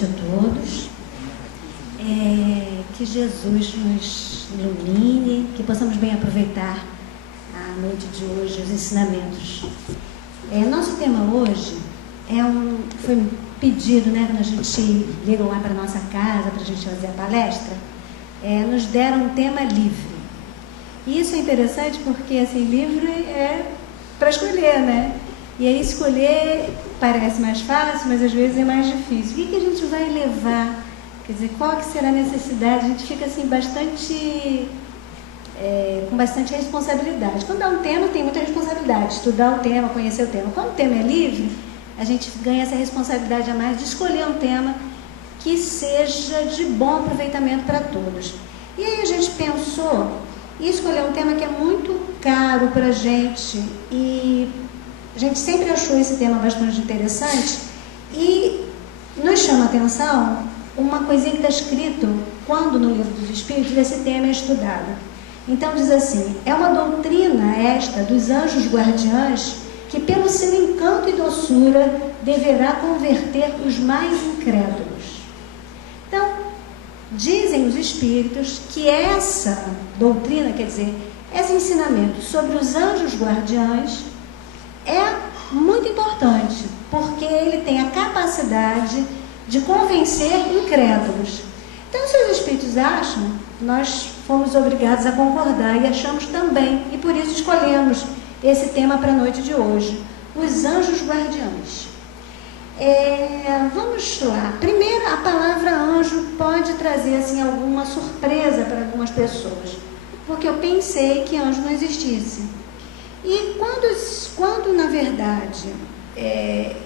noite a todos. Que Jesus nos ilumine, que possamos bem aproveitar a noite de hoje, os ensinamentos. Nosso tema hoje foi um pedido, né, quando a gente ligou lá para a nossa casa, para a gente fazer a palestra, nos deram um tema livre. E isso é interessante porque, assim, livre é para escolher, né? E aí escolher parece mais fácil, mas às vezes é mais difícil. O que a gente vai levar? Quer dizer, qual que será a necessidade? A gente fica assim com bastante responsabilidade. Quando dá um tema, tem muita responsabilidade. Estudar o tema, conhecer o tema. Quando o tema é livre, a gente ganha essa responsabilidade a mais de escolher um tema que seja de bom aproveitamento para todos. E aí a gente pensou em escolher um tema que é muito caro para a gente, e a gente sempre achou esse tema bastante interessante, e nos chama a atenção uma coisinha que está escrito quando no Livro dos Espíritos esse tema é estudado. Então diz assim: é uma doutrina esta dos anjos guardiães que pelo seu encanto e doçura deverá converter os mais incrédulos. Então, dizem os Espíritos que essa doutrina, quer dizer, esse ensinamento sobre os anjos guardiães é muito importante, porque ele tem a capacidade de convencer incrédulos. Então, se os Espíritos acham, nós fomos obrigados a concordar e achamos também, e por isso escolhemos esse tema para a noite de hoje, os anjos guardiães. Vamos lá. Primeiro, a palavra anjo pode trazer assim, alguma surpresa para algumas pessoas, porque eu pensei que anjo não existisse. E quando na verdade,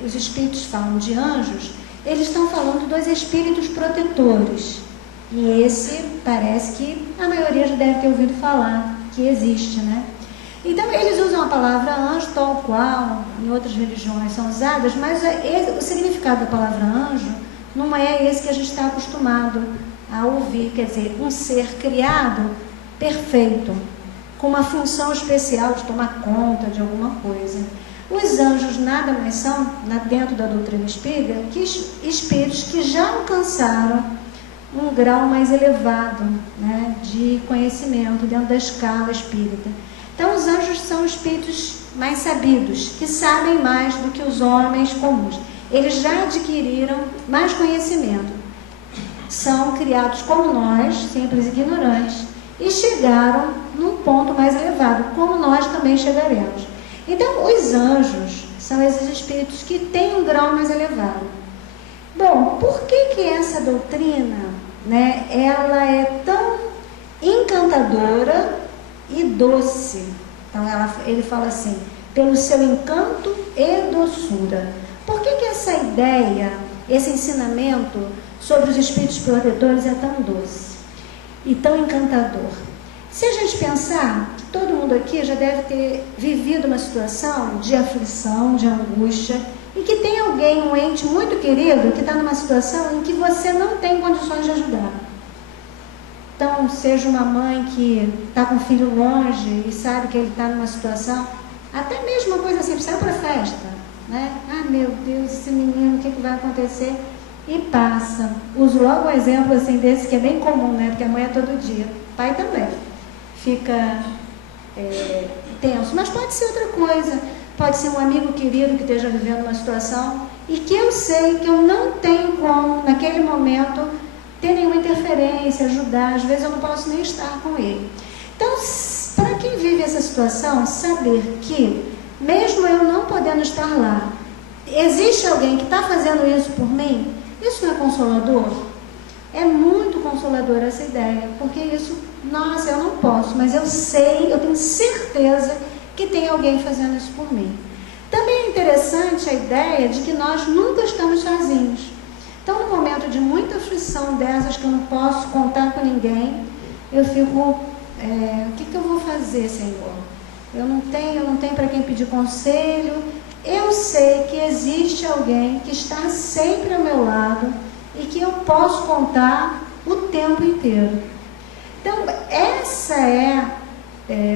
os Espíritos falam de anjos, eles estão falando dos espíritos protetores. E esse parece que a maioria já deve ter ouvido falar que existe, né? Então, eles usam a palavra anjo tal qual em outras religiões são usadas, mas o significado da palavra anjo não é esse que a gente está acostumado a ouvir. Quer dizer, um ser criado perfeito, com uma função especial de tomar conta de alguma coisa. Os anjos nada mais são, dentro da doutrina espírita, que espíritos que já alcançaram um grau mais elevado, né, de conhecimento dentro da escala espírita. Então, os anjos são espíritos mais sabidos, que sabem mais do que os homens comuns. Eles já adquiriram mais conhecimento. São criados como nós, simples e ignorantes, e chegaram num ponto mais elevado, como nós também chegaremos. Então, os anjos são esses espíritos que têm um grau mais elevado. Bom, por que essa doutrina, né, ela é tão encantadora e doce? Então, ele fala assim, pelo seu encanto e doçura. Por que essa ideia, esse ensinamento sobre os espíritos protetores é tão doce e tão encantador? Se a gente pensar que todo mundo aqui já deve ter vivido uma situação de aflição, de angústia, e que tem alguém, um ente muito querido, que está numa situação em que você não tem condições de ajudar. Então, seja uma mãe que está com o filho longe e sabe que ele está numa situação, até mesmo uma coisa assim, sai para a festa, né? Ah, meu Deus, esse menino, o que vai acontecer? E passa. Uso logo um exemplo assim desse que é bem comum, né? Porque a mãe é todo dia, o pai também. Fica tenso, mas pode ser outra coisa, pode ser um amigo querido que esteja vivendo uma situação e que eu sei que eu não tenho como, naquele momento, ter nenhuma interferência, ajudar, às vezes eu não posso nem estar com ele. Então, para quem vive essa situação, saber que, mesmo eu não podendo estar lá, existe alguém que está fazendo isso por mim, isso não é consolador? É muito consolador essa ideia, porque isso, nossa, eu não posso, mas eu sei, eu tenho certeza que tem alguém fazendo isso por mim. Também é interessante a ideia de que nós nunca estamos sozinhos. Então, no momento de muita aflição dessas, que eu não posso contar com ninguém, eu fico, o que eu vou fazer, Senhor? Eu não tenho para quem pedir conselho. Eu sei que existe alguém que está sempre ao meu lado e que eu posso contar o tempo inteiro. Então, essa é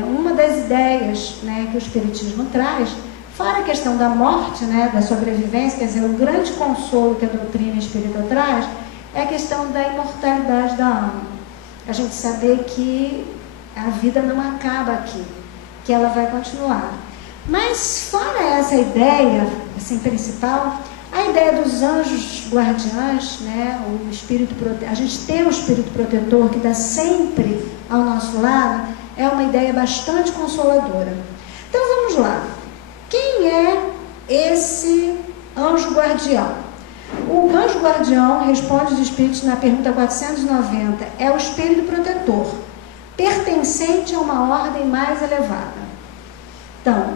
uma das ideias, né, que o Espiritismo traz, Fora a questão da morte, né, da sobrevivência, quer dizer, o grande consolo que a doutrina espírita traz é a questão da imortalidade da alma. A gente saber que a vida não acaba aqui, que ela vai continuar. Mas fora essa ideia, assim, principal, a ideia dos anjos guardiães, né, o espírito a gente ter um espírito protetor que está sempre ao nosso lado, é uma ideia bastante consoladora. Então vamos lá. Quem é esse anjo guardião? O anjo guardião, responde os espíritos na pergunta 490, é o espírito protetor, pertencente a uma ordem mais elevada. Então,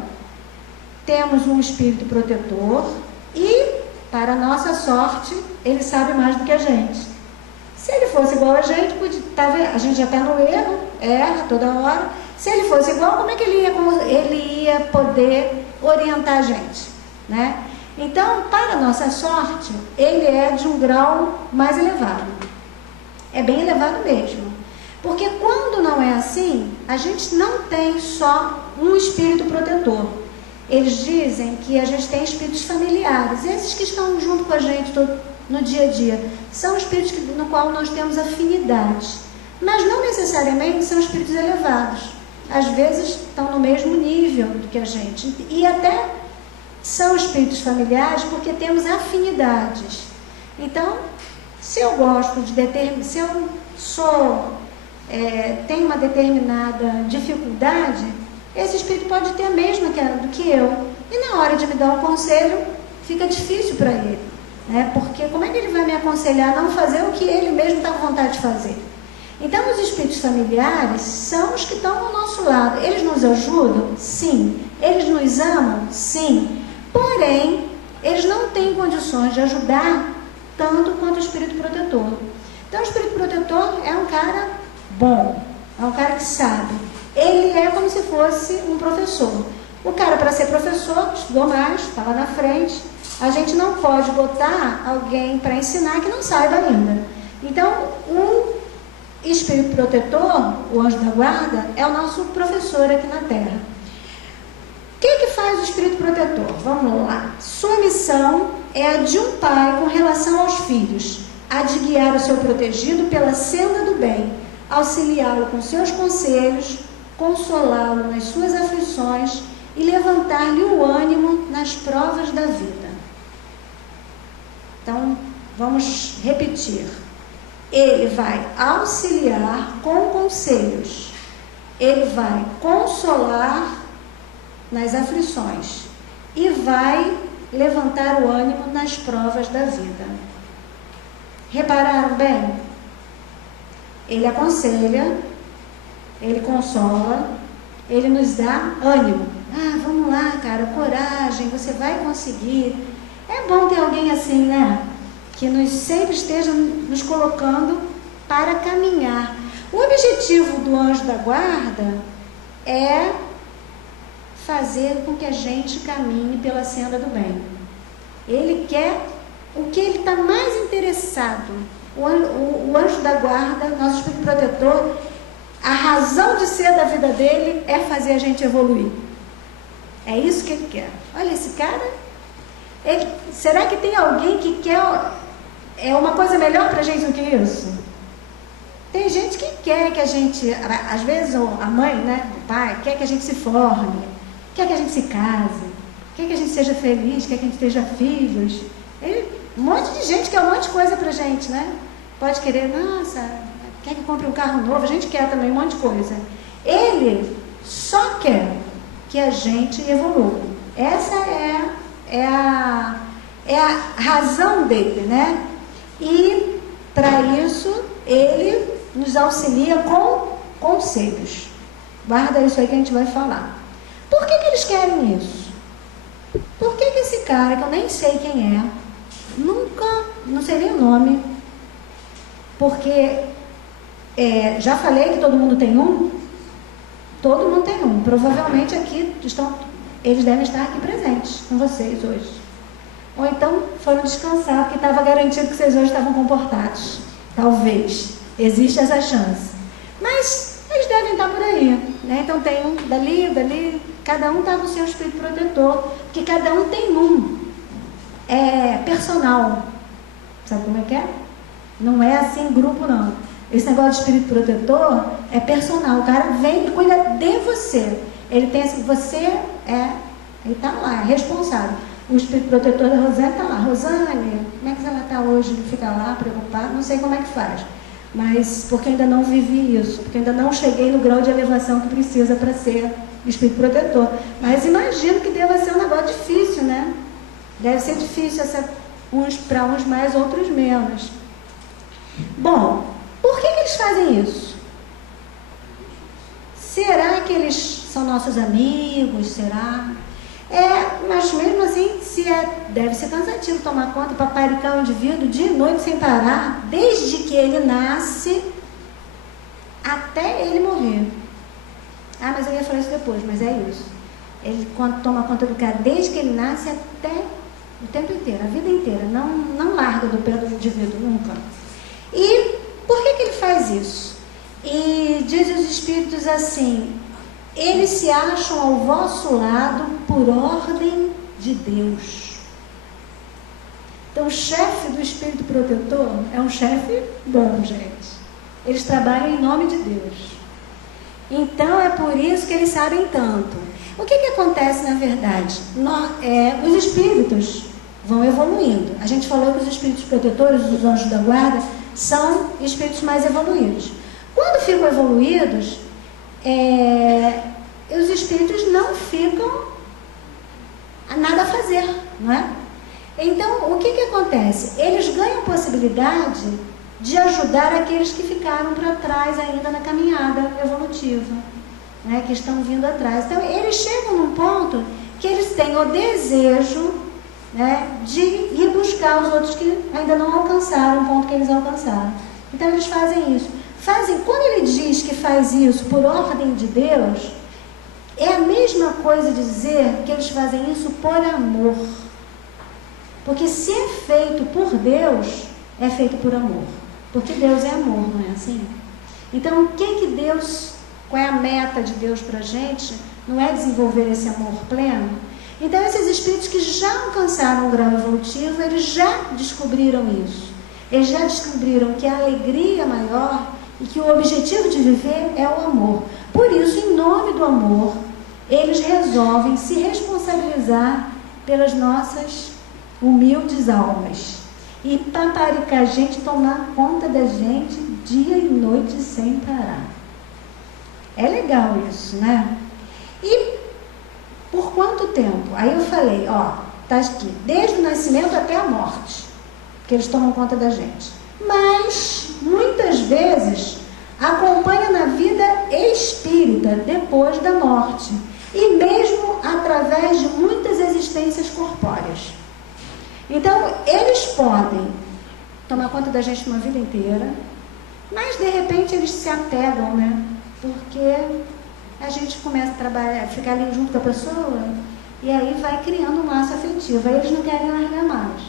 temos um espírito protetor e, para nossa sorte, ele sabe mais do que a gente. Se ele fosse igual a gente, a gente já está no erro, erra toda hora. Se ele fosse igual, como é que ele ia poder orientar a gente, né? Então, para nossa sorte, ele é de um grau mais elevado. É bem elevado mesmo. Porque quando não é assim, a gente não tem só um espírito protetor. Eles dizem que a gente tem espíritos familiares, esses que estão junto com a gente no dia a dia. São espíritos no qual nós temos afinidade, mas não necessariamente são espíritos elevados. Às vezes estão no mesmo nível do que a gente. E até são espíritos familiares porque temos afinidades. Então, se eu gosto de se eu tenho uma determinada dificuldade, esse espírito pode ter a mesma do que eu. E na hora de me dar um conselho, fica difícil para ele, né? Porque como é que ele vai me aconselhar a não fazer o que ele mesmo está com vontade de fazer? Então, os espíritos familiares são os que estão ao nosso lado. Eles nos ajudam? Sim. Eles nos amam? Sim. Porém, eles não têm condições de ajudar tanto quanto o espírito protetor. Então, o espírito protetor é um cara bom, é um cara que sabe. Ele é como se fosse um professor. O cara, para ser professor, estudou mais, está lá na frente. A gente não pode botar alguém para ensinar que não saiba ainda. Então, o espírito protetor, o anjo da guarda, é o nosso professor aqui na Terra. O que faz o espírito protetor? Vamos lá. Sua missão é a de um pai com relação aos filhos, a de guiar o seu protegido pela senda do bem, auxiliá-lo com seus conselhos, consolá-lo nas suas aflições e levantar-lhe o ânimo nas provas da vida. Então, vamos repetir. Ele vai auxiliar com conselhos, ele vai consolar nas aflições e vai levantar o ânimo nas provas da vida. Repararam bem? Ele aconselha, ele consola, ele nos dá ânimo. Ah, vamos lá, cara, coragem, você vai conseguir. É bom ter alguém assim, né? Que sempre esteja nos colocando para caminhar. O objetivo do anjo da guarda é fazer com que a gente caminhe pela senda do bem. Ele quer o que ele está mais interessado. O anjo da guarda, nosso espírito protetor, a razão de ser da vida dele é fazer a gente evoluir. É isso que ele quer. Olha esse cara. Será que tem alguém que quer uma coisa melhor para a gente do que isso? Tem gente que quer que a gente, às vezes a mãe, né, o pai, quer que a gente se forme, quer que a gente se case, quer que a gente seja feliz, quer que a gente tenha filhos. Um monte de gente quer um monte de coisa pra gente, né? Pode querer, nossa, quer que compre um carro novo, a gente quer também um monte de coisa. Ele só quer que a gente evolua. Essa é a razão dele, né? E para isso ele nos auxilia com conselhos. Guarda isso aí que a gente vai falar. Por que eles querem isso? Por que esse cara, que eu nem sei quem é, não sei nem o nome, porque já falei que todo mundo tem um? Todo mundo tem um. Provavelmente aqui eles devem estar aqui presentes com vocês hoje. Ou então foram descansar, porque estava garantido que vocês hoje estavam comportados. Talvez. Existe essa chance. Mas eles devem estar por aí, né? Então tem um dali, Cada um está com o seu espírito protetor, porque cada um tem personal. Sabe como é que é? Não é assim grupo, não. Esse negócio de espírito protetor é personal. O cara vem e cuida de você. Ele tem assim, ele está lá, é responsável. O espírito protetor da Rosane está lá. Rosane, como é que ela está hoje? Fica lá preocupada, não sei como é que faz. Mas porque ainda não vivi isso, porque ainda não cheguei no grau de elevação que precisa para ser espírito protetor. Mas imagino que deva ser um negócio difícil, né? Deve ser difícil, para uns mais, outros menos. Bom, por que eles fazem isso? Será que eles são nossos amigos? Será? Mas mesmo assim, deve ser cansativo tomar conta, paparicar o indivíduo dia e noite sem parar, desde que ele nasce até ele morrer. Mas eu ia falar isso depois, mas é isso. Ele toma conta do cara desde que ele nasce até o tempo inteiro, a vida inteira. Não larga do pé do indivíduo, nunca. E por que ele faz isso? E diz os espíritos assim: eles se acham ao vosso lado por ordem de Deus. Então, o chefe do espírito protetor é um chefe bom, gente. Eles trabalham em nome de Deus. Então, é por isso que eles sabem tanto. O que acontece na verdade? Os espíritos vão evoluindo. A gente falou que os espíritos protetores, os anjos da guarda, são espíritos mais evoluídos. Quando ficam evoluídos, os espíritos não ficam a nada a fazer, não é? Então, o que acontece? Eles ganham possibilidade de ajudar aqueles que ficaram para trás ainda na caminhada evolutiva, né? Que estão vindo atrás. Então, eles chegam num ponto que eles têm o desejo, né, de ir buscar os outros que ainda não alcançaram o ponto que eles alcançaram. Então, eles fazem isso. Quando ele diz que faz isso por ordem de Deus, é a mesma coisa de dizer que eles fazem isso por amor. Porque se é feito por Deus, é feito por amor. Porque Deus é amor, não é assim? Então, qual é a meta de Deus para a gente? Não é desenvolver esse amor pleno? Então, esses espíritos que já alcançaram o grau evolutivo, eles já descobriram isso. Eles já descobriram que a alegria maior e que o objetivo de viver é o amor. Por isso, em nome do amor, eles resolvem se responsabilizar pelas nossas humildes almas e paparicar a gente, tomar conta da gente dia e noite sem parar. É legal isso, né? E por quanto tempo? Aí eu falei, tá aqui, desde o nascimento até a morte, que eles tomam conta da gente. Mas, muitas vezes, acompanha na vida espírita depois da morte. E mesmo através de muitas existências corpóreas. Então, eles podem tomar conta da gente uma vida inteira, mas de repente eles se apegam, né? Porque a gente começa a trabalhar, ficar ali junto com a pessoa, e aí vai criando um laço afetivo. Aí eles não querem largar mais.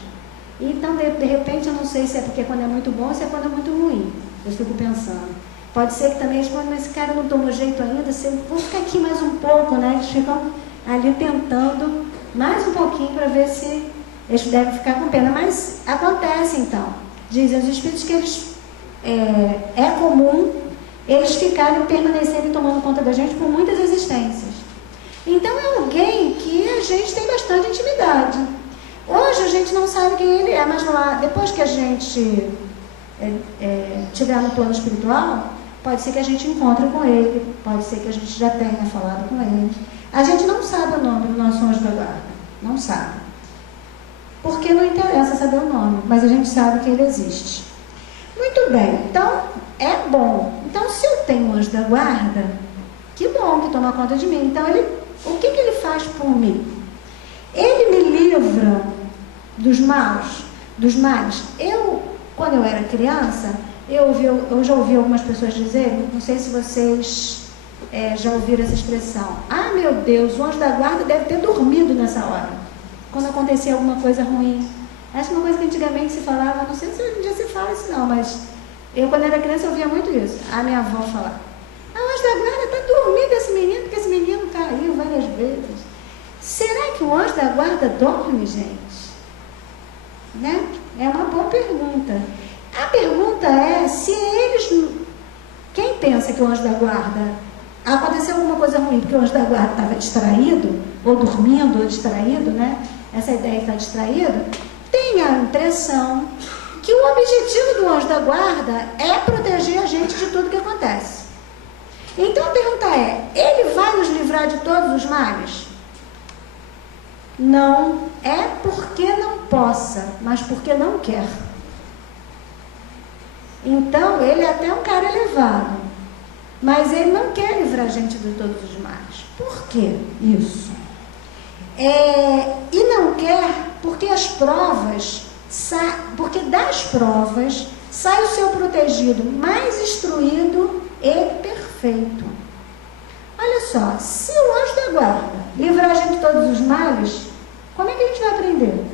Então, de repente, eu não sei se é porque quando é muito bom ou se é quando é muito ruim. Eu fico pensando. Pode ser que também eles falam, mas esse cara não tomou jeito ainda, vou ficar aqui mais um pouco, né? Eles ficam ali tentando mais um pouquinho para ver se eles devem ficar com pena. Mas acontece então. Dizem os espíritos que eles é comum eles ficarem permanecendo e tomando conta da gente por muitas existências. Então é alguém que a gente tem bastante intimidade. Hoje a gente não sabe quem ele é, mas lá, depois que a gente estiver no plano espiritual, pode ser que a gente encontre com ele, pode ser que a gente já tenha falado com ele. A gente não sabe o nome do nosso anjo da guarda, não sabe. Porque não interessa saber o nome, mas a gente sabe que ele existe. Muito bem, então é bom. Então, se eu tenho um anjo da guarda, que bom que toma conta de mim. Então, o que ele faz por mim? Ele me livra dos males. Quando eu era criança, eu já ouvi algumas pessoas dizerem, não sei se vocês já ouviram essa expressão. Meu Deus, o anjo da guarda deve ter dormido nessa hora, quando acontecia alguma coisa ruim. Essa é uma coisa que antigamente se falava, não sei se hoje em dia se fala isso não, mas eu quando era criança eu ouvia muito isso. A minha avó falava, o anjo da guarda está dormindo esse menino, porque esse menino está caiu várias vezes. Será que o anjo da guarda dorme, gente? Né? É uma boa pergunta. A pergunta é se eles... Quem pensa que o anjo da guarda... Aconteceu alguma coisa ruim porque o anjo da guarda estava distraído, ou dormindo, ou distraído, né? Essa ideia de estar distraído, tem a impressão que o objetivo do anjo da guarda é proteger a gente de tudo que acontece. Então a pergunta é, ele vai nos livrar de todos os males? Não é porque não possa, mas porque não quer. Então ele é até um cara elevado, mas ele não quer livrar a gente de todos os males. Por que isso? E não quer porque as provas, porque das provas sai o seu protegido mais instruído e perfeito. Olha só, se o anjo da guarda livrar a gente de todos os males, como é que a gente vai aprender?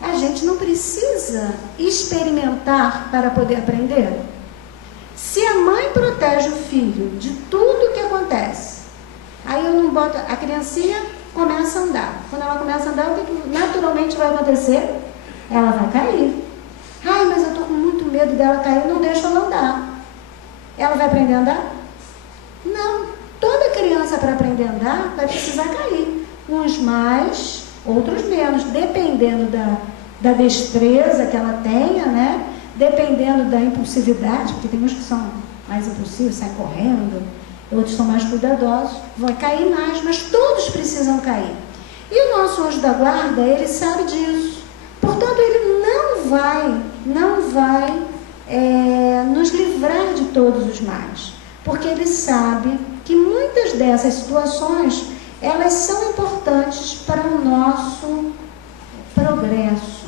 A gente não precisa experimentar para poder aprender. Se a mãe protege o filho de tudo que acontece, aí eu não boto, a criancinha começa a andar. Quando ela começa a andar, o que naturalmente vai acontecer? Ela vai cair. Ai, mas eu estou com muito medo dela cair, não deixa ela andar. Ela vai aprender a andar? Não. Toda criança para aprender a andar vai precisar cair. Uns mais, outros menos, dependendo da destreza que ela tenha, né? Dependendo da impulsividade, porque tem uns que são mais impulsivos, saem correndo, outros são mais cuidadosos, vai cair mais, mas todos precisam cair. E o nosso anjo da guarda, ele sabe disso. Portanto, ele não vai nos livrar de todos os males, porque ele sabe que muitas dessas situações, elas são importantes para o nosso progresso.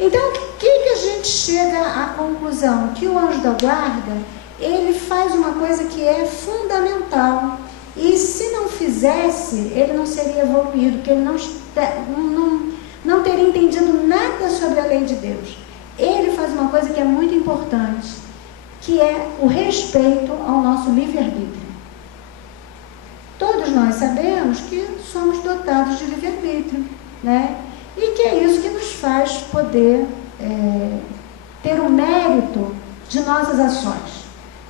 Então, o que a gente chega à conclusão? Que o anjo da guarda, ele faz uma coisa que é fundamental. E se não fizesse, ele não seria evoluído, porque ele não teria entendido nada sobre a lei de Deus. Ele faz uma coisa que é muito importante, que é o respeito ao nosso livre-arbítrio. Todos nós sabemos que somos dotados de livre-arbítrio, né? E que é isso que nos faz poder ter o mérito de nossas ações.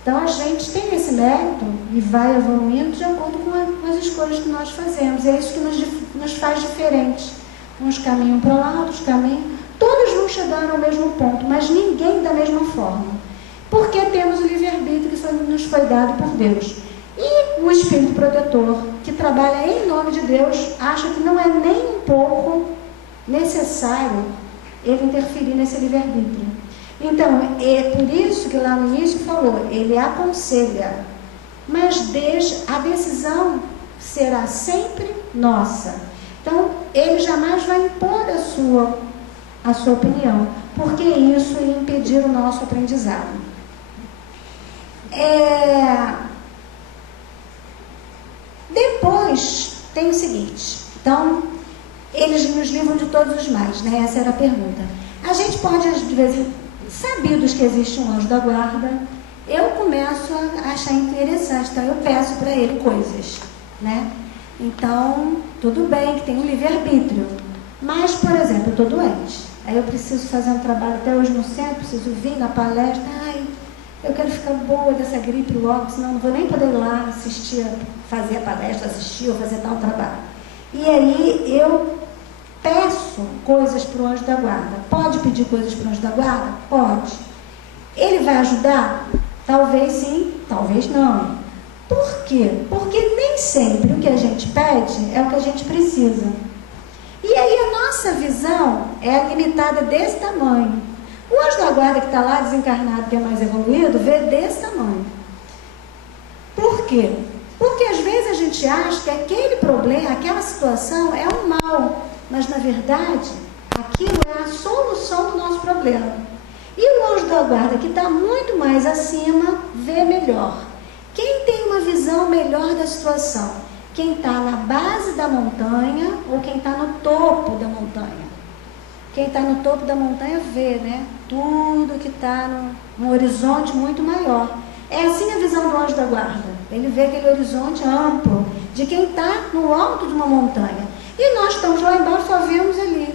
Então a gente tem esse mérito e vai evoluindo de acordo com as escolhas que nós fazemos. É isso que nos faz diferentes. Uns caminham para lá, outros caminham. Todos vão chegar ao mesmo ponto, mas ninguém da mesma forma. Porque temos o livre-arbítrio que nos foi dado por Deus. E o Espírito Protetor, que trabalha em nome de Deus, acha que não é nem um pouco necessário ele interferir nesse livre-arbítrio. Então, é por isso que lá no início falou, ele aconselha, mas a decisão será sempre nossa. Então, ele jamais vai impor a sua opinião, porque isso ia impedir o nosso aprendizado. Depois, tem o seguinte, então, eles nos livram de todos os males, né? Essa era a pergunta. A gente pode, às vezes, sabidos que existe um anjo da guarda, eu começo a achar interessante, então eu peço para ele coisas, né? Então, tudo bem que tem um livre-arbítrio, mas, por exemplo, eu estou doente, aí eu preciso fazer um trabalho até hoje no centro, preciso vir na palestra, eu quero ficar boa dessa gripe logo, senão não vou nem poder ir lá assistir, fazer a palestra, assistir ou fazer tal trabalho. E aí eu peço coisas para o anjo da guarda. Pode pedir coisas para o anjo da guarda? Pode. Ele vai ajudar? Talvez sim, talvez não. Por quê? Porque nem sempre o que a gente pede é o que a gente precisa. E aí a nossa visão é limitada desse tamanho. O anjo da guarda que está lá desencarnado, que é mais evoluído, vê desse tamanho. Por quê? Porque às vezes a gente acha que aquele problema, aquela situação é um mal, mas na verdade aquilo é a solução do nosso problema. E o anjo da guarda, que está muito mais acima, vê melhor. Quem tem uma visão melhor da situação? Quem está na base da montanha ou quem está no topo da montanha? Quem está no topo da montanha vê, né? Tudo que está num horizonte muito maior. É assim a visão visão do anjo da guarda. Ele vê aquele horizonte amplo de quem está no alto de uma montanha. E nós estamos lá embaixo, só vemos ali.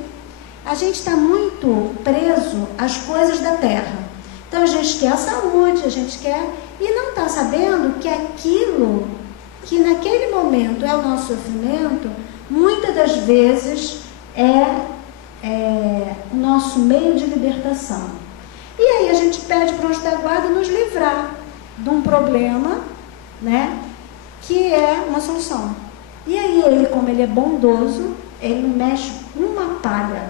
A gente está muito preso às coisas da terra. Então a gente quer a saúde, a gente quer... E não está sabendo que aquilo que naquele momento é o nosso sofrimento, muitas das vezes é o nosso meio de libertação. E aí a gente pede para o anjo da guarda nos livrar de um problema, né, que é uma solução. E aí ele, como ele é bondoso, ele não mexe uma palha.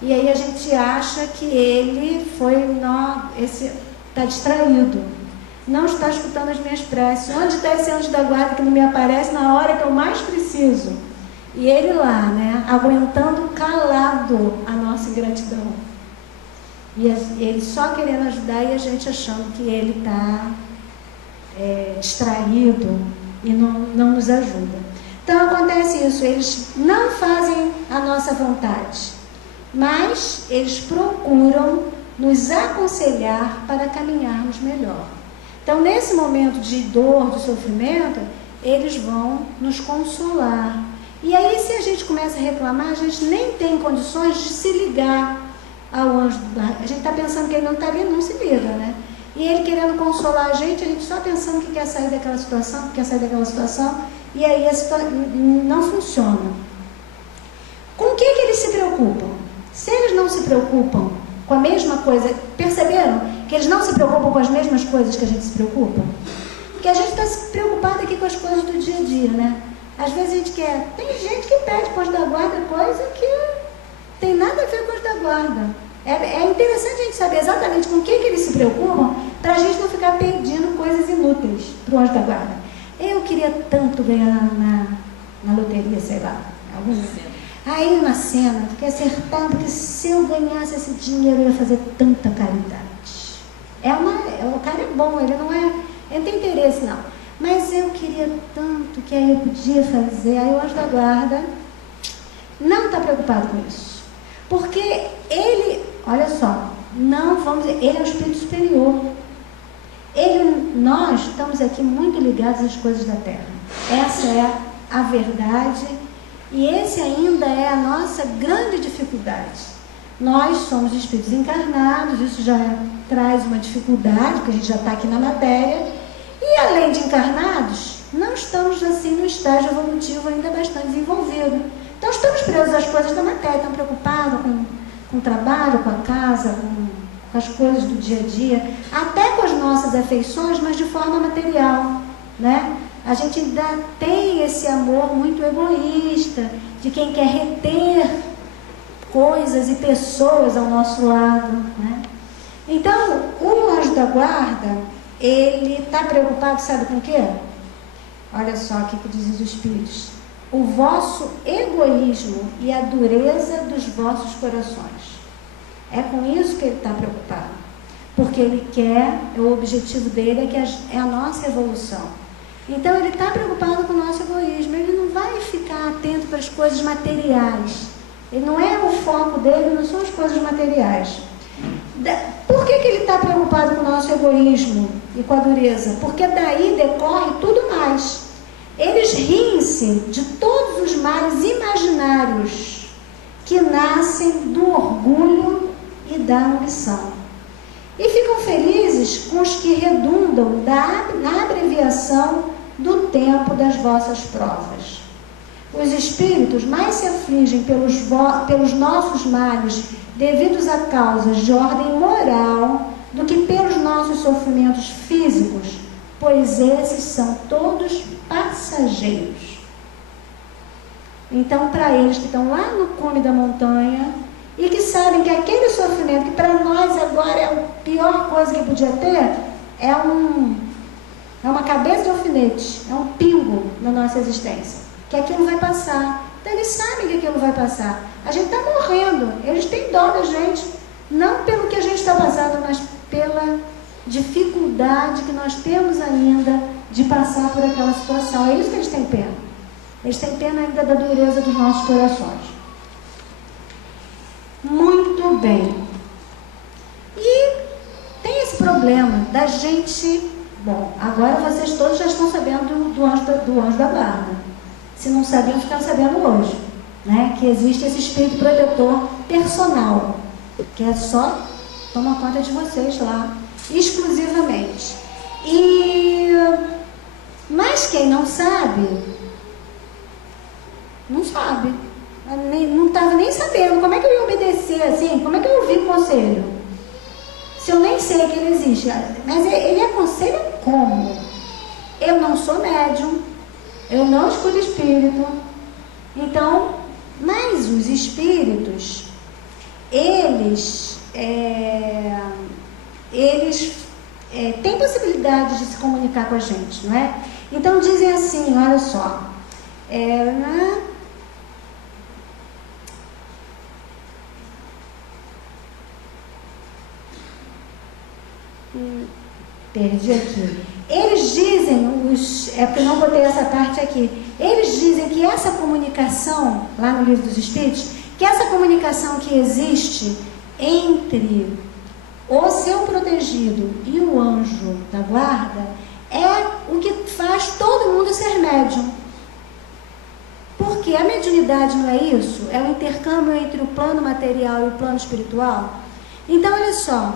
E aí a gente acha que ele está distraído, não está escutando as minhas preces. Onde está esse anjo da guarda que não me aparece na hora que eu mais preciso? E ele lá, né, aguentando calado a nossa ingratidão. E ele só querendo ajudar e a gente achando que ele está distraído e não nos ajuda. Então acontece isso, eles não fazem a nossa vontade, mas eles procuram nos aconselhar para caminharmos melhor. Então nesse momento de dor, de sofrimento, eles vão nos consolar. E aí se a gente começa a reclamar, a gente nem tem condições de se ligar ao anjo. A gente está pensando que ele não está ali, não se liga, né? E ele querendo consolar a gente só pensando que quer sair daquela situação, e aí a situação não funciona. Com o que eles se preocupam? Se eles não se preocupam com a mesma coisa, perceberam que eles não se preocupam com as mesmas coisas que a gente se preocupa? Porque a gente está preocupado aqui com as coisas do dia a dia, né? Às vezes a gente quer... Tem gente que pede para o anjo da guarda coisa que tem nada a ver com o anjo da guarda. É interessante a gente saber exatamente com o que eles se preocupam, para a gente não ficar pedindo coisas inúteis para o anjo da guarda. Eu queria tanto ganhar na loteria, sei lá. Aí na cena, fiquei acertado que se eu ganhasse esse dinheiro, eu ia fazer tanta caridade. O cara é bom, ele não tem interesse não. Mas eu queria tanto que aí eu podia fazer. Aí o anjo da guarda não está preocupado com isso. Porque ele, olha só, ele é o espírito superior. Nós estamos aqui muito ligados às coisas da terra. Essa é a verdade e esse ainda é a nossa grande dificuldade. Nós somos espíritos encarnados, isso já traz uma dificuldade, porque a gente já está aqui na matéria. E além de encarnados, não estamos assim no estágio evolutivo ainda bastante desenvolvido. Então estamos presos às coisas da matéria, estamos preocupados com o trabalho, com a casa, com as coisas do dia a dia, até com as nossas afeições, mas de forma material, né? A gente ainda tem esse amor muito egoísta, de quem quer reter coisas e pessoas ao nosso lado, né? Então, o anjo da guarda, ele está preocupado, sabe com o quê? Olha só o que dizem os espíritos. O vosso egoísmo e a dureza dos vossos corações. É com isso que ele está preocupado. Porque ele quer, o objetivo dele é a nossa evolução. Então ele está preocupado com o nosso egoísmo. Ele não vai ficar atento para as coisas materiais. Ele não é o foco dele, não são as coisas materiais. Por que ele está preocupado com o nosso egoísmo e com a dureza? Porque daí decorre tudo mais. Eles riem-se de todos os males imaginários que nascem do orgulho e da ambição. E ficam felizes com os que redundam na abreviação do tempo das vossas provas. Os espíritos mais se afligem pelos nossos males devidos a causas de ordem moral do que pelos nossos sofrimentos físicos, pois esses são todos passageiros. Então, para eles que estão lá no cume da montanha e que sabem que aquele sofrimento, que para nós agora é a pior coisa que podia ter, é uma cabeça de alfinete, é um pingo na nossa existência, que aquilo vai passar. Então eles sabem que aquilo vai passar. A gente está morrendo, eles têm dó da gente, não pelo que a gente está passando, mas pela dificuldade que nós temos ainda de passar por aquela situação. É isso que eles têm pena. Eles têm pena ainda da dureza dos nossos corações. Muito bem. E tem esse problema da gente Bom, agora vocês todos já estão sabendo do anjo da guarda. Se não sabiam, ficam sabendo hoje, né? Que existe esse espírito protetor personal, que é só tomar conta de vocês lá, exclusivamente. Mas quem não sabe, não sabe. Não estava nem sabendo. Como é que eu ia obedecer assim? Como é que eu ouvi o conselho? Se eu nem sei que ele existe. Mas ele aconselha como? Eu não sou médium, eu não escuto espírito. Então, mas os espíritos, eles têm possibilidade de se comunicar com a gente, não é? Então dizem assim, olha só, perdi aqui. Eles dizem, é porque eu não botei essa parte aqui, eles dizem que essa comunicação, lá no Livro dos Espíritos, que essa comunicação que existe entre o seu protegido e o anjo da guarda é o que faz todo mundo ser médium. Porque a mediunidade não é isso? É o intercâmbio entre o plano material e o plano espiritual? Então, olha só,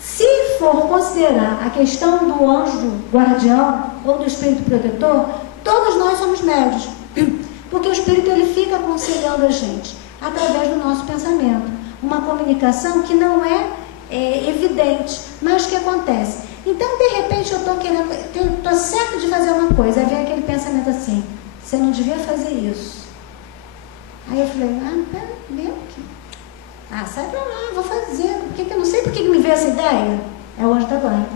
se for considerar a questão do anjo guardião ou do espírito protetor, todos nós somos médios, porque o espírito ele fica aconselhando a gente através do nosso pensamento, uma comunicação que não é evidente, mas que acontece. Então, de repente, eu estou certo de fazer uma coisa, aí vem aquele pensamento assim, você não devia fazer isso. Aí eu falei, sai pra lá, vou fazer. Eu não sei por que me veio essa ideia. É o anjo da guarda.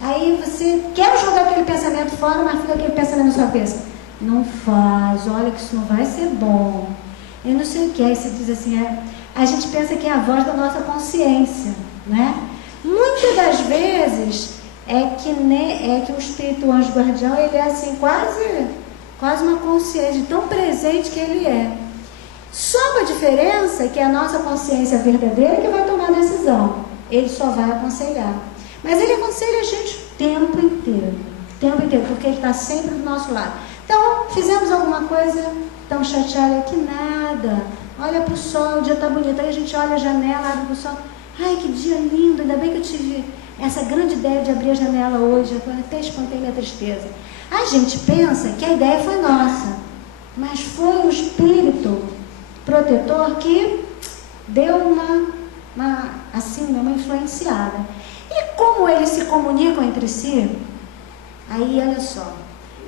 Aí você quer jogar aquele pensamento fora, mas fica aquele pensamento na sua cabeça. Não faz, olha que isso não vai ser bom. Eu não sei o que. Aí você diz assim, a gente pensa que é a voz da nossa consciência, né? Muitas das vezes é que o espírito, o anjo guardião, ele é assim, quase uma consciência, tão presente que ele é. Só com a diferença que a nossa consciência verdadeira que vai tomar a decisão. Ele só vai aconselhar. Mas ele aconselha a gente o tempo inteiro, porque ele está sempre do nosso lado. Então, fizemos alguma coisa tão chateada que nada. Olha para o sol, o dia está bonito. Aí a gente olha a janela, abre para o sol. Ai, que dia lindo, ainda bem que eu tive essa grande ideia de abrir a janela hoje. Eu até espantei minha tristeza. A gente pensa que a ideia foi nossa, mas foi o espírito protetor que deu uma influenciada. E como eles se comunicam entre si, aí olha só,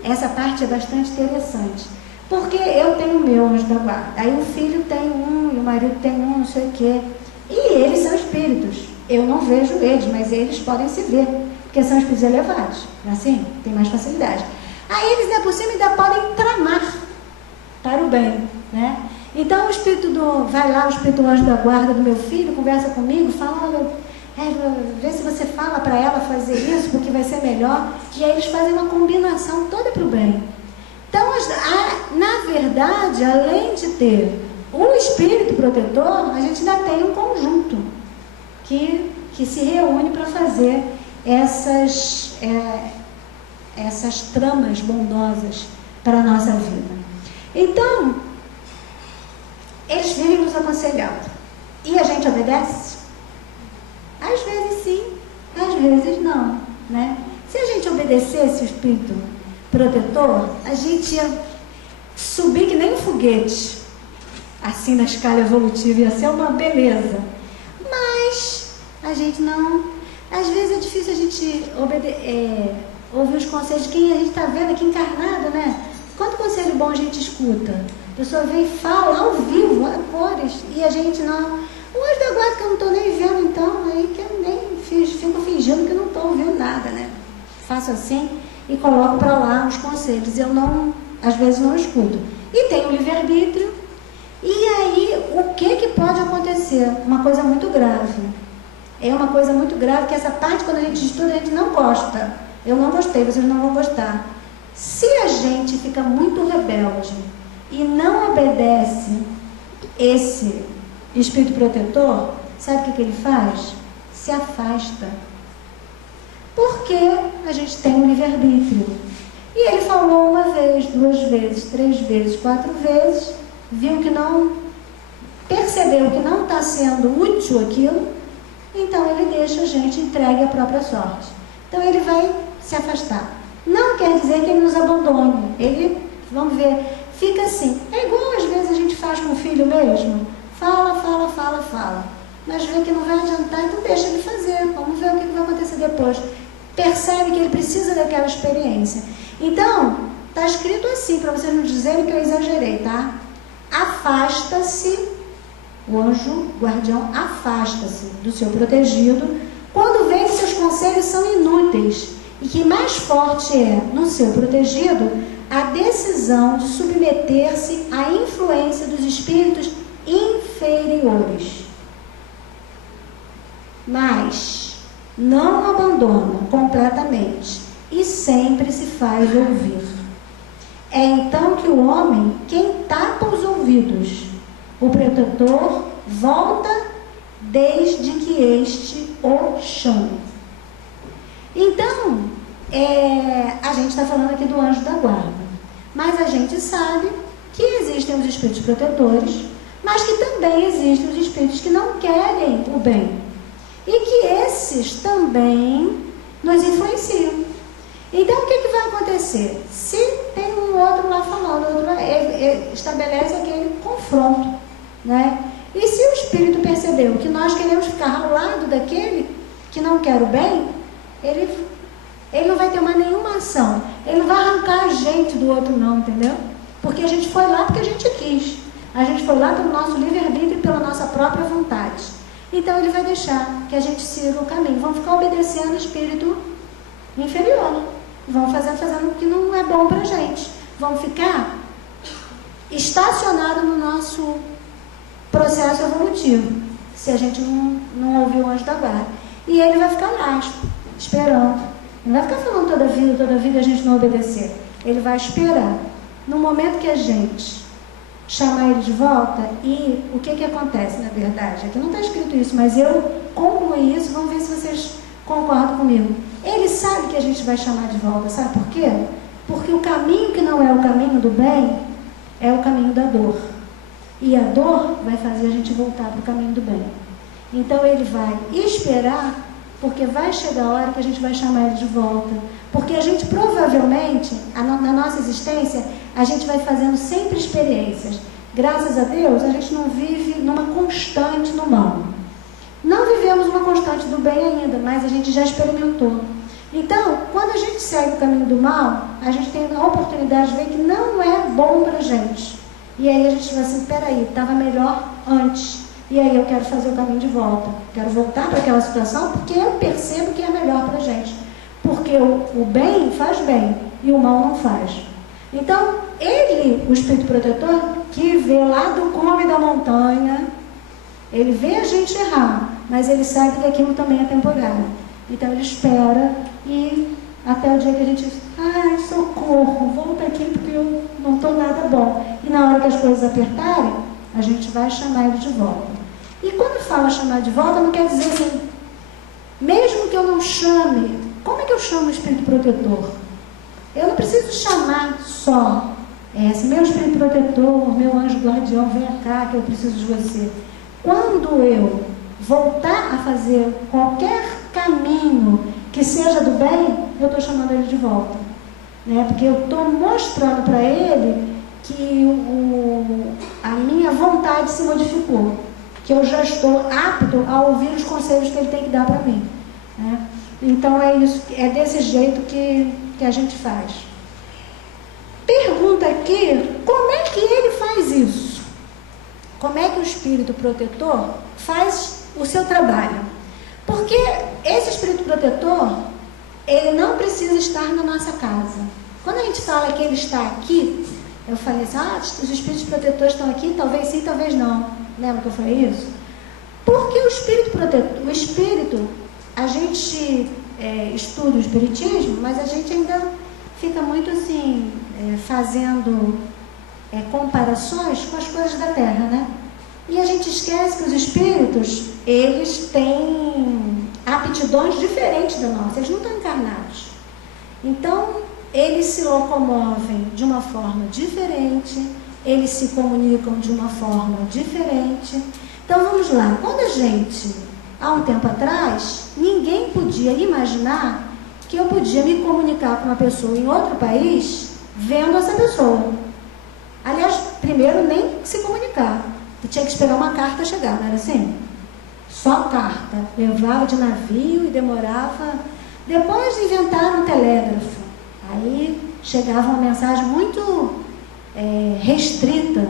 essa parte é bastante interessante, porque eu tenho o meu anjo da guarda, aí o filho tem um, e o marido tem um, não sei o quê, e eles são espíritos, eu não vejo eles, mas eles podem se ver, porque são espíritos elevados, assim, tem mais facilidade. Aí eles, por cima, ainda podem tramar para o bem, né? Então o espírito vai lá, o espírito anjo da guarda do meu filho, conversa comigo, fala, olha, vê se você fala para ela fazer isso, porque vai ser melhor. E aí eles fazem uma combinação toda para o bem. Então, na verdade, além de ter o espírito protetor, a gente ainda tem um conjunto que se reúne para fazer essas tramas bondosas para a nossa vida. Então, eles vivem nos aconselhando. E a gente obedece? Às vezes sim, às vezes não, né? Se a gente obedecesse o espírito protetor, a gente ia subir que nem um foguete, assim na escala evolutiva, ia ser uma beleza. Mas a gente não. Às vezes é difícil a gente ouvir os conselhos de quem a gente está vendo aqui encarnado, né? Quanto conselho bom a gente escuta? A pessoa vem e fala ao vivo, a cores, e a gente não. O anjo da guarda que eu não estou nem vendo, então, aí que eu nem fico fingindo que não estou ouvindo nada, né? Faço assim e coloco para lá os conselhos. Eu não, às vezes não escuto. E tem o livre-arbítrio. E aí, o que pode acontecer? Uma coisa muito grave. É uma coisa muito grave que essa parte, quando a gente estuda, a gente não gosta. Eu não gostei, vocês não vão gostar. Se a gente fica muito rebelde e não obedece esse espírito protetor, sabe o que ele faz? Se afasta. Porque a a gente tem um livre-arbítrio. E ele falou uma vez, 2 vezes, 3 vezes, 4 vezes, viu que não, percebeu que não está sendo útil aquilo, então ele deixa a gente entregue à própria sorte. Então ele vai se afastar. Não quer dizer que ele nos abandone. Ele, vamos ver, fica assim. É igual às vezes a gente faz com o filho mesmo. Fala, fala, fala, fala. Mas vê que não vai adiantar, então deixa ele fazer. Vamos ver o que vai acontecer depois. Percebe que ele precisa daquela experiência. Então, está escrito assim, para vocês não dizerem que eu exagerei, tá? Afasta-se, o anjo guardião afasta-se do seu protegido, quando vê que seus conselhos são inúteis, e que mais forte é, no seu protegido, a decisão de submeter-se à influência dos espíritos inferiores. Mas não abandona completamente e sempre se faz ouvir. É então que o homem, quem tapa os ouvidos, o protetor volta desde que este o chame. Então, a gente está falando aqui do anjo da guarda, mas a gente sabe que existem os espíritos protetores, mas que também existem os espíritos que não querem o bem, e que esses também nos influenciam. Então, o que vai acontecer? Se tem um outro lá falando, outro estabelece aquele confronto, né? E se o espírito percebeu que nós queremos ficar ao lado daquele que não quer o bem, ele não vai ter mais nenhuma ação. Ele não vai arrancar a gente do outro não, entendeu? Porque a gente foi lá porque a gente quis. A gente foi lá pelo nosso livre-arbítrio e pela nossa própria vontade. Então ele vai deixar que a gente siga o caminho. Vamos ficar obedecendo o espírito inferior. Vamos fazendo o que não é bom pra gente. Vamos ficar estacionados no nosso processo evolutivo, se a gente não ouvir o anjo da guarda. E ele vai ficar lá, esperando. Não vai ficar falando toda vida a gente não obedecer. Ele vai esperar. No momento que a gente chamar ele de volta, e o que acontece, na verdade? Aqui não está escrito isso, mas eu concluí isso, vamos ver se vocês concordam comigo. Ele sabe que a gente vai chamar de volta, sabe por quê? Porque o caminho que não é o caminho do bem, é o caminho da dor. E a dor vai fazer a gente voltar para o caminho do bem. Então ele vai esperar, porque vai chegar a hora que a gente vai chamar ele de volta. Porque a gente provavelmente, na nossa existência, a gente vai fazendo sempre experiências. Graças a Deus, a gente não vive numa constante no mal. Não vivemos uma constante do bem ainda, mas a gente já experimentou. Então, quando a gente segue o caminho do mal, a gente tem a oportunidade de ver que não é bom para a gente. E aí a gente fala assim, peraí, estava melhor antes. E aí eu quero fazer o caminho de volta. Quero voltar para aquela situação porque eu percebo que é melhor para a gente. Porque o bem faz bem e o mal não faz. Então, ele, o espírito protetor, que vê lá do cume da montanha, ele vê a gente errar, mas ele sabe que aquilo também é temporário. Então ele espera e até o dia que a gente diz, ai, socorro, volta aqui porque eu não estou nada bom. E na hora que as coisas apertarem, a gente vai chamar ele de volta. E quando fala chamar de volta, não quer dizer assim, mesmo que eu não chame, como é que eu chamo o espírito protetor? Eu não preciso chamar só, meu espírito protetor, meu anjo guardião, vem cá que eu preciso de você. Quando eu voltar a fazer qualquer caminho que seja do bem, eu estou chamando ele de volta. Né? Porque eu estou mostrando para ele que a minha vontade se modificou. Que eu já estou apto a ouvir os conselhos que ele tem que dar para mim. Né? Então é isso, é desse jeito que a gente faz. Pergunta aqui, como é que ele faz isso? Como é que o espírito protetor faz o seu trabalho? Porque esse espírito protetor, ele não precisa estar na nossa casa. Quando a gente fala que ele está aqui, eu falei assim, os espíritos protetores estão aqui, talvez sim, talvez não. Lembra que eu falei isso? Porque o espírito protetor, a gente estuda o espiritismo, mas a gente ainda fica muito assim, fazendo comparações com as coisas da Terra, né? E a gente esquece que os espíritos, eles têm aptidões diferentes da nossa, eles não estão encarnados. Então, eles se locomovem de uma forma diferente, eles se comunicam de uma forma diferente. Então, vamos lá. Quando a gente, há um tempo atrás, ninguém podia imaginar que eu podia me comunicar com uma pessoa em outro país vendo essa pessoa. Aliás, primeiro nem se comunicar. Eu tinha que esperar uma carta chegar, não era assim? Só carta. Levava de navio e demorava. Depois inventaram um telégrafo. Aí chegava uma mensagem muito restrita.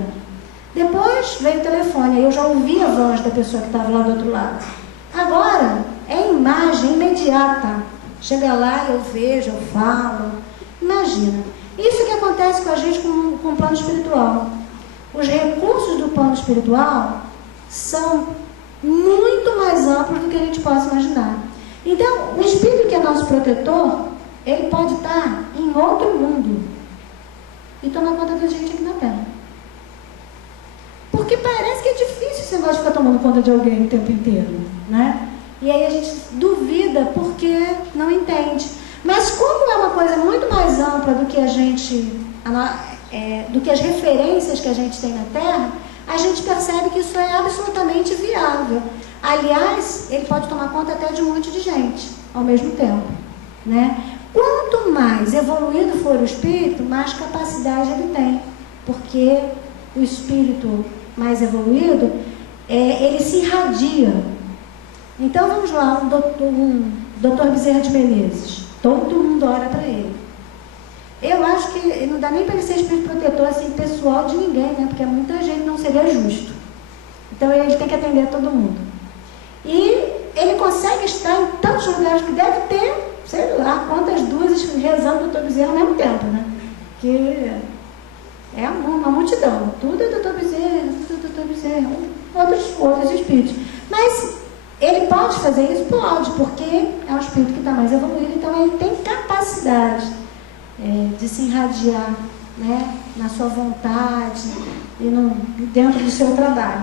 Depois veio o telefone. Aí eu já ouvia a voz da pessoa que estava lá do outro lado. Agora é imagem imediata. Chega lá, eu vejo, eu falo. Imagina. Isso que acontece com a gente com o plano espiritual. Os recursos do plano espiritual são muito mais amplos do que a gente possa imaginar. Então, o Espírito que é nosso protetor, ele pode estar em outro mundo e tomar conta da gente aqui na Terra. Porque parece que é difícil esse negócio de ficar tomando conta de alguém o tempo inteiro, né? E aí a gente duvida porque não entende. Mas como é uma coisa muito mais ampla do que a gente, do que as referências que a gente tem na Terra, a gente percebe que isso é absolutamente viável. Aliás, ele pode tomar conta até de um monte de gente ao mesmo tempo, né? Quanto mais evoluído for o espírito, mais capacidade ele tem, porque o espírito mais evoluído, ele se irradia. Então vamos lá, um doutor Bezerra de Menezes, todo mundo ora para ele. Eu acho que não dá nem para ele ser espírito protetor assim, pessoal de ninguém, né? Porque muita gente não seria justo. Então ele tem que atender todo mundo. E ele consegue estar em tantos lugares que deve ter, sei lá, quantas dúzias rezando o doutor Bezerra ao mesmo tempo, né? Que é uma multidão. Tudo é doutor Bezerra, tudo é doutor Bezerra, outros espíritos. Mas ele pode fazer isso? Pode, porque é um espírito que está mais evoluído, então ele tem capacidade de se irradiar, né, na sua vontade e dentro do seu trabalho.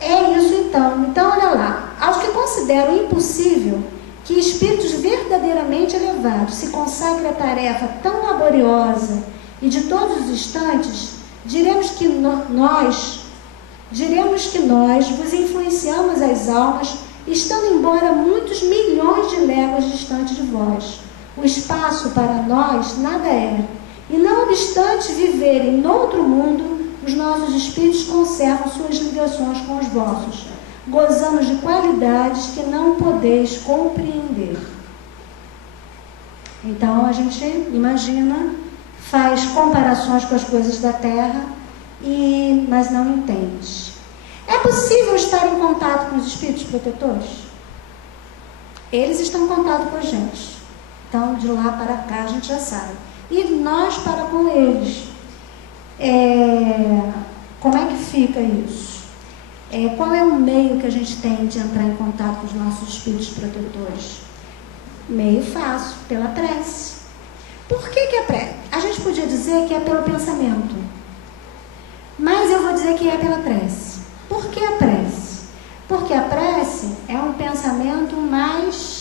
É isso então. Então, olha lá. Aos que consideram impossível que espíritos verdadeiramente elevados se consagrem à tarefa tão laboriosa e de todos os instantes, diremos que nós vos influenciamos as almas, estando embora muitos milhões de léguas distante de vós. O espaço para nós nada é, e não obstante viverem noutro mundo, os nossos espíritos conservam suas ligações com os vossos. Gozamos de qualidades que não podeis compreender. Então a gente imagina, faz comparações com as coisas da Terra, mas não entende. É possível estar em contato com os espíritos protetores? Eles estão em contato com a gente. Então, de lá para cá, a gente já sabe. E nós para com eles. Como é que fica isso? Qual é o meio que a gente tem de entrar em contato com os nossos espíritos protetores? Meio fácil, pela prece. Por que é prece? A gente podia dizer que é pelo pensamento. Mas eu vou dizer que é pela prece. Por que a prece? Porque a prece é um pensamento mais...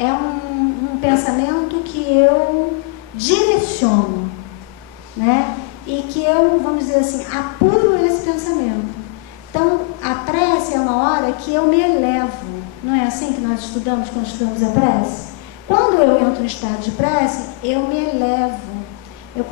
É um pensamento que eu direciono, né? E que eu, vamos dizer assim, apuro esse pensamento. Então, a prece é uma hora que eu me elevo. Não é assim que nós estudamos quando estudamos a prece? Quando eu entro em estado de prece, eu me elevo. Eu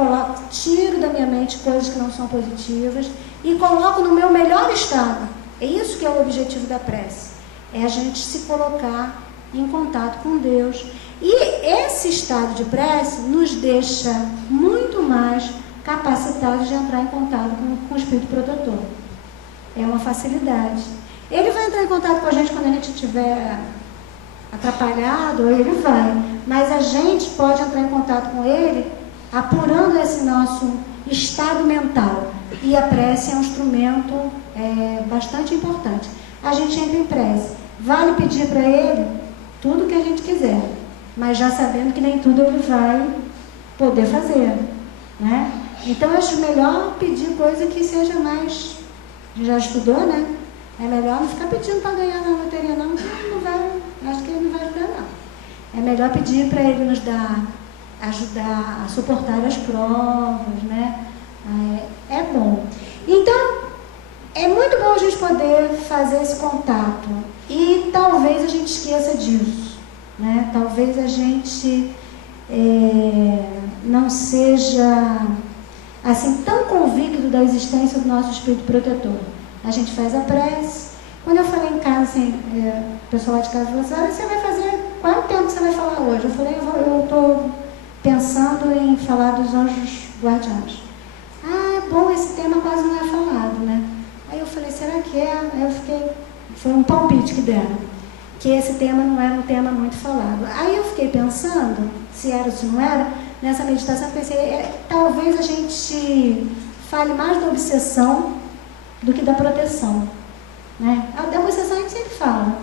tiro da minha mente coisas que não são positivas e coloco no meu melhor estado. É isso que é o objetivo da prece. É a gente se colocar em contato com Deus. E esse estado de prece nos deixa muito mais capacitados de entrar em contato com o Espírito Protetor. É uma facilidade. Ele vai entrar em contato com a gente quando a gente estiver atrapalhado, ele vai. Mas a gente pode entrar em contato com ele apurando esse nosso estado mental. E a prece é um instrumento bastante importante. A gente entra em prece. Vale pedir para ele tudo que a gente quiser, mas já sabendo que nem tudo ele vai poder fazer, né? Então eu acho melhor pedir coisa que seja mais... Já estudou, né? É melhor não ficar pedindo para ganhar na loteria não, que não vai, acho que ele não vai ajudar não. é melhor pedir para Ele nos ajudar a suportar as provas, né? É bom. Então, é muito bom a gente poder fazer esse contato. E talvez a gente esqueça disso, né? Talvez a gente não seja assim tão convicto da existência do nosso Espírito Protetor. A gente faz a prece. Quando eu falei em casa, assim, o pessoal lá de casa falou assim: olha, você vai fazer, quanto tempo você vai falar hoje? Eu falei: eu estou pensando em falar dos anjos guardiães. Ah, é bom, esse tema quase não é falado, né? Aí eu falei: será que é? Aí eu fiquei, foi um palpite que deram, que esse tema não era um tema muito falado. Aí eu fiquei pensando, se era ou se não era, nessa meditação, pensei, talvez a gente fale mais da obsessão do que da proteção, né? Da obsessão a gente sempre fala,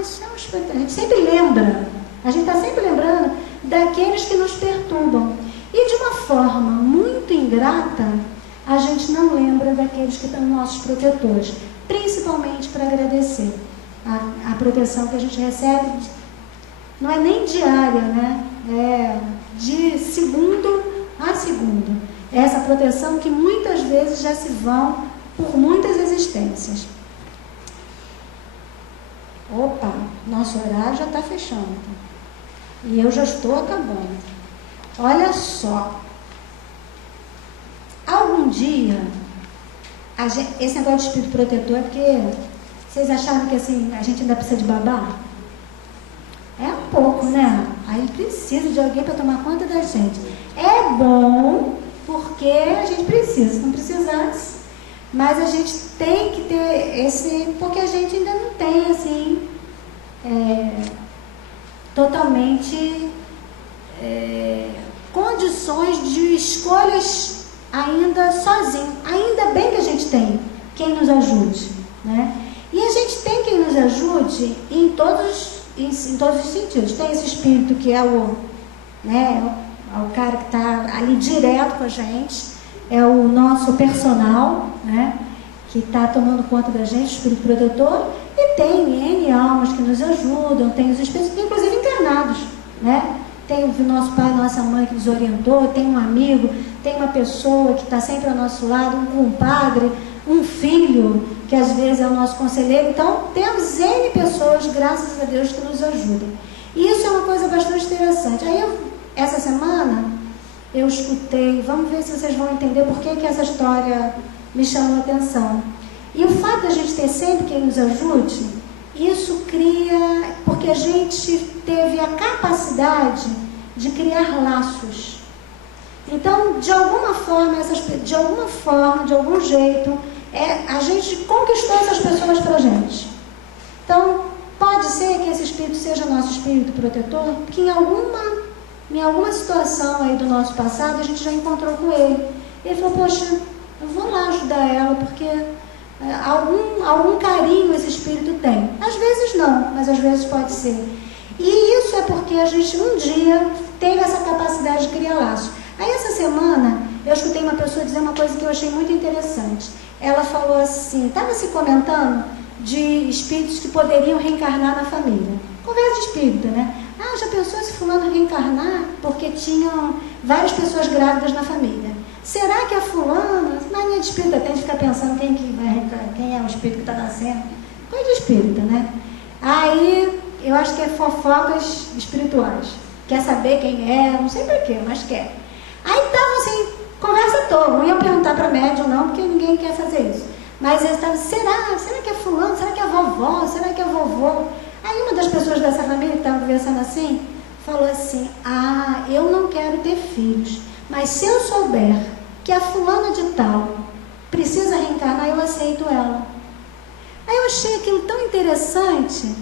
isso é a gente sempre lembra, a gente está sempre lembrando daqueles que nos perturbam. E de uma forma muito ingrata, a gente não lembra daqueles que são nossos protetores, principalmente para agradecer a proteção que a gente recebe, não é nem diária, né? É de segundo a segundo. Essa proteção que muitas vezes já se vão por muitas existências. Opa, nosso horário já está fechando. E eu já estou acabando. Olha só. Algum dia, esse negócio de espírito protetor, porque vocês acharam que assim, a gente ainda precisa de babá? É um pouco, né? Aí precisa de alguém para tomar conta da gente. É bom, porque a gente precisa. Se não precisasse, mas a gente tem que ter esse, porque a gente ainda não tem assim totalmente condições de escolhas ainda sozinho. Ainda bem que a gente tem quem nos ajude, né? E a gente tem quem nos ajude em todos os sentidos. Tem esse espírito que é o cara que está ali direto com a gente, é o nosso personal, né? Que está tomando conta da gente, o espírito protetor, e tem N almas que nos ajudam, tem os espíritos, inclusive encarnados, né? Tem o nosso pai, nossa mãe que nos orientou, tem um amigo, tem uma pessoa que está sempre ao nosso lado, um compadre, um filho, que às vezes é o nosso conselheiro. Então, temos N pessoas, graças a Deus, que nos ajudam. E isso é uma coisa bastante interessante. Aí, essa semana, eu escutei, vamos ver se vocês vão entender por que essa história me chamou a atenção. E o fato de a gente ter sempre quem nos ajude, isso cria, porque a gente teve a capacidade de criar laços. Então, de alguma forma, de algum jeito, a gente conquistou essas pessoas para a gente. Então, pode ser que esse espírito seja nosso espírito protetor, porque em alguma situação aí do nosso passado, a gente já encontrou com ele. Ele falou: poxa, eu vou lá ajudar ela, porque algum carinho esse espírito tem. Às vezes não, mas às vezes pode ser. E isso é porque a gente um dia teve essa capacidade de criar laços. Aí essa semana eu escutei uma pessoa dizer uma coisa que eu achei muito interessante. Ela falou assim, estava se comentando de espíritos que poderiam reencarnar na família. Conversa de espírita, né? Já pensou se fulano reencarnar porque tinham várias pessoas grávidas na família? Será que a fulana, mania de espírita, tem de ficar pensando quem é o espírito que está nascendo? Coisa de espírita, né? Aí eu acho que é fofocas espirituais. Quer saber quem é, não sei por quê, mas quer. Aí estavam assim, conversa toda, não iam perguntar para médium não, porque ninguém quer fazer isso. Mas eles estavam, será que é fulano? Será que é a vovó? Será que é vovô? Aí uma das pessoas dessa família que estava conversando assim, falou assim, eu não quero ter filhos, mas se eu souber que a fulana de tal precisa reencarnar, eu aceito ela. Aí eu achei aquilo tão interessante,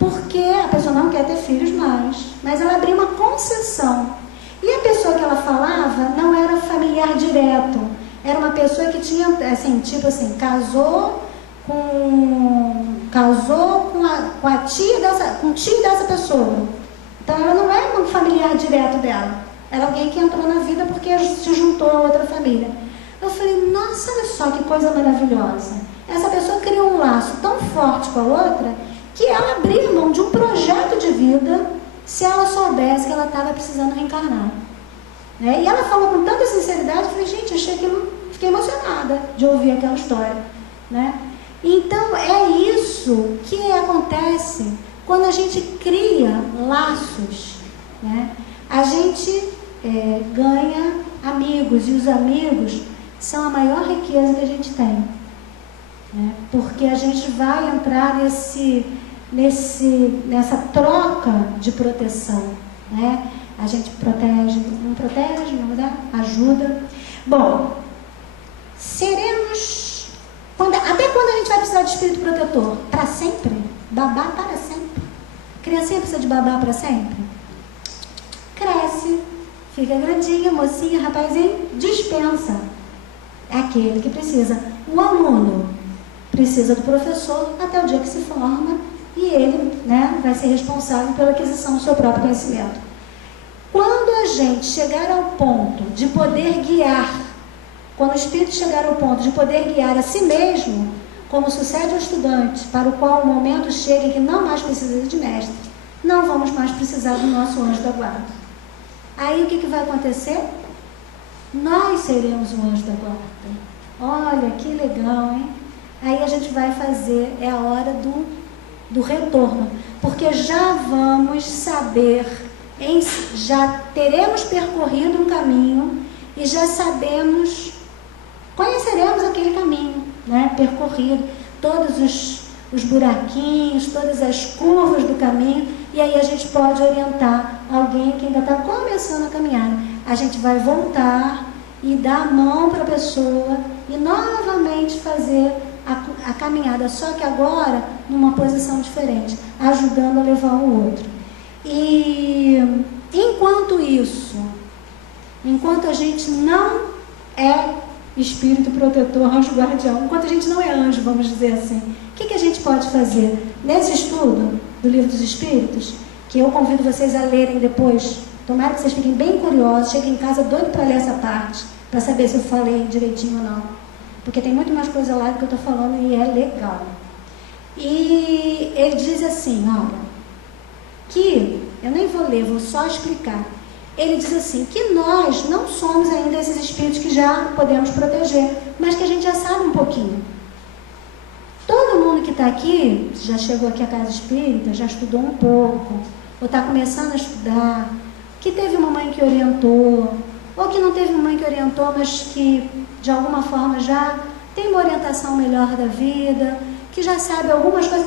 porque a pessoa não quer ter filhos mais, mas ela abriu uma concessão. E a pessoa que ela falava não era familiar direto, era uma pessoa que tinha, assim, tipo assim, casou com a tia com o tio dessa pessoa. Então ela não é um familiar direto dela, era alguém que entrou na vida porque se juntou a outra família. Eu falei, nossa, olha só que coisa maravilhosa. Essa pessoa criou um laço tão forte com a outra que ela abriu mão de um projeto de vida se ela soubesse que ela estava precisando reencarnar. Né? E ela falou com tanta sinceridade, eu falei, gente, fiquei emocionada de ouvir aquela história. Né? Então, é isso que acontece quando a gente cria laços. Né? A gente ganha amigos, e os amigos são a maior riqueza que a gente tem. Né? Porque a gente vai entrar nessa troca de proteção. Né? A gente protege, não dá? Ajuda. Bom, seremos... até quando a gente vai precisar de espírito protetor? Para sempre? Babá para sempre? Criancinha precisa de babá para sempre? Cresce, fica grandinha, mocinha, rapazinho, dispensa. É aquele que precisa. O aluno precisa do professor até o dia que se forma e ele, né, vai ser responsável pela aquisição do seu próprio conhecimento. Quando a gente chegar ao ponto de poder guiar, quando o espírito chegar ao ponto de poder guiar a si mesmo, como sucede ao estudante, para o qual o momento chega em que não mais precisa de mestre, não vamos mais precisar do nosso anjo da guarda. Aí o que vai acontecer? Nós seremos o anjo da guarda. Olha, que legal, hein? Aí a gente vai fazer, é a hora do retorno, porque já vamos saber, já teremos percorrido um caminho e já conheceremos aquele caminho, né, percorrido, todos os buraquinhos, todas as curvas do caminho, e aí a gente pode orientar alguém que ainda está começando a caminhar. A gente vai voltar e dar a mão para a pessoa e novamente fazer a caminhada, só que agora numa posição diferente, ajudando a levar o outro. E enquanto a gente não é espírito protetor, anjo guardião, enquanto a gente não é anjo, vamos dizer assim, o que a gente pode fazer? Nesse estudo do Livro dos Espíritos, que eu convido vocês a lerem depois, tomara que vocês fiquem bem curiosos, cheguem em casa doido para ler essa parte, para saber se eu falei direitinho ou não, porque tem muito mais coisa lá do que eu estou falando e é legal. E ele diz assim, olha, que, eu nem vou ler, vou só explicar. Ele diz assim, que nós não somos ainda esses espíritos que já podemos proteger, mas que a gente já sabe um pouquinho. Todo mundo que está aqui, já chegou aqui à casa espírita, já estudou um pouco, ou está começando a estudar, que teve uma mãe que orientou, ou que não teve uma mãe que orientou, mas que de alguma forma já tem uma orientação melhor da vida, que já sabe algumas coisas,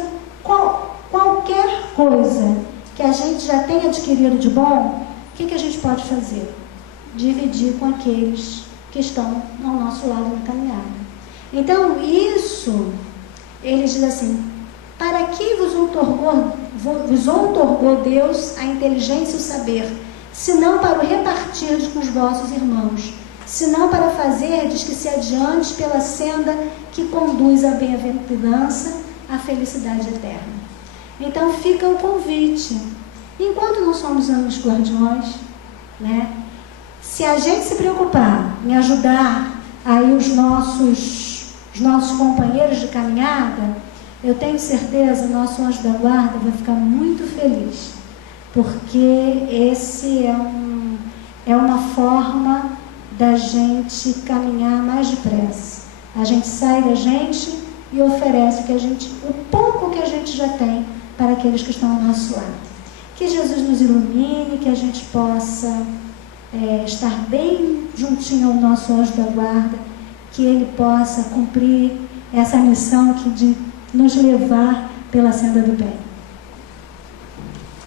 qualquer coisa que a gente já tenha adquirido de bom, o que a gente pode fazer? Dividir com aqueles que estão ao nosso lado na caminhada. Então, isso, ele diz assim, para que vos outorgou Deus a inteligência e o saber, senão para o repartir com os vossos irmãos, senão para fazerdes que se adiante pela senda que conduz à bem-aventurança, à felicidade eterna. Então, fica o convite. Enquanto não somos anjos guardiões, né, se a gente se preocupar em ajudar aí os nossos companheiros de caminhada, eu tenho certeza que o nosso anjo da guarda vai ficar muito feliz, porque esse é uma forma da gente caminhar mais depressa. A gente sai da gente e oferece o pouco que a gente já tem para aqueles que estão ao nosso lado. Que Jesus nos ilumine, que a gente possa estar bem juntinho ao nosso anjo da guarda, que ele possa cumprir essa missão de nos levar pela senda do bem.